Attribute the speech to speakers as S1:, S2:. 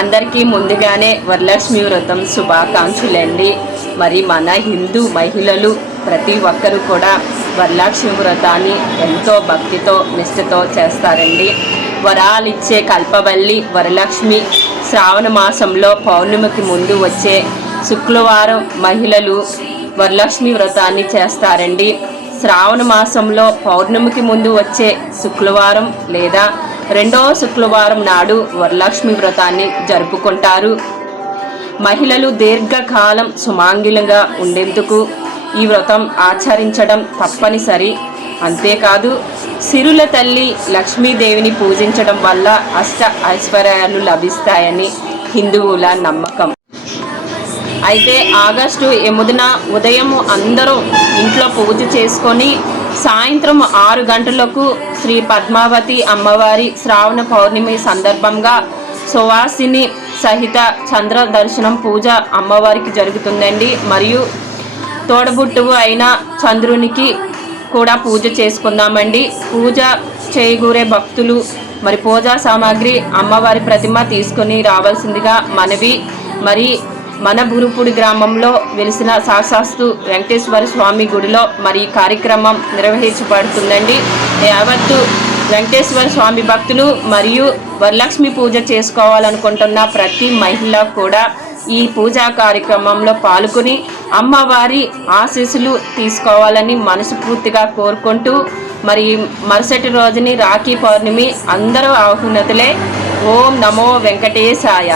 S1: అందరికీ ముందుగానే వరలక్ష్మి వ్రతం శుభాకాంక్షలండి. మరి మన హిందూ మహిళలు ప్రతి ఒక్కరూ కూడా వరలక్ష్మి వ్రతాన్ని ఎంతో భక్తితో నిష్ఠతో చేస్తారండి. వరాలిచ్చే కల్పవల్లి వరలక్ష్మి శ్రావణ మాసంలో పౌర్ణమికి ముందు వచ్చే శుక్రవారం మహిళలు వరలక్ష్మి వ్రతాన్ని చేస్తారండి. శ్రావణ మాసంలో పౌర్ణమికి ముందు వచ్చే శుక్రవారం లేదా రెండవ శుక్రవారం నాడు వరలక్ష్మి వ్రతాన్ని జరుపుకుంటారు. మహిళలు దీర్ఘకాలం సుమాంగిలంగా ఉండేందుకు ఈ వ్రతం ఆచరించడం తప్పనిసరి. అంతేకాదు సిరుల తల్లి లక్ష్మీదేవిని పూజించడం వల్ల అష్ట ఐశ్వర్యాలు లభిస్తాయని హిందువుల నమ్మకం. అయితే ఆగస్టు ఎనిమిదిన ఉదయం అందరూ ఇంట్లో పూజ చేసుకొని సాయంత్రం ఆరు గంటలకు శ్రీ పద్మావతి అమ్మవారి శ్రావణ పౌర్ణమి సందర్భంగా సువాసిని సహిత చంద్ర దర్శనం పూజ అమ్మవారికి జరుగుతుందండి. మరియు తోడబుట్టువు అయిన చంద్రునికి కూడా పూజ చేసుకుందామండి. పూజ చేయగూరే భక్తులు మరి పూజా సామాగ్రి అమ్మవారి ప్రతిమ తీసుకొని రావాల్సిందిగా మనవి. మరి మన బురుపూడి గ్రామంలో వెలిసిన సాక్షాస్తు వెంకటేశ్వర స్వామి గుడిలో మరి ఈ కార్యక్రమం నిర్వహించబడుతుందండి. యావత్తు వెంకటేశ్వర స్వామి భక్తులు మరియు వరలక్ష్మి పూజ చేసుకోవాలనుకుంటున్న ప్రతి మహిళ కూడా ఈ పూజా కార్యక్రమంలో పాల్గొని అమ్మవారి ఆశీస్సులు తీసుకోవాలని మనస్ఫూర్తిగా కోరుకుంటూ మరి మరుసటి రోజుని రాఖీ పౌర్ణమి అందరూ ఆహ్వానతులే. ఓం నమో వెంకటేశాయ.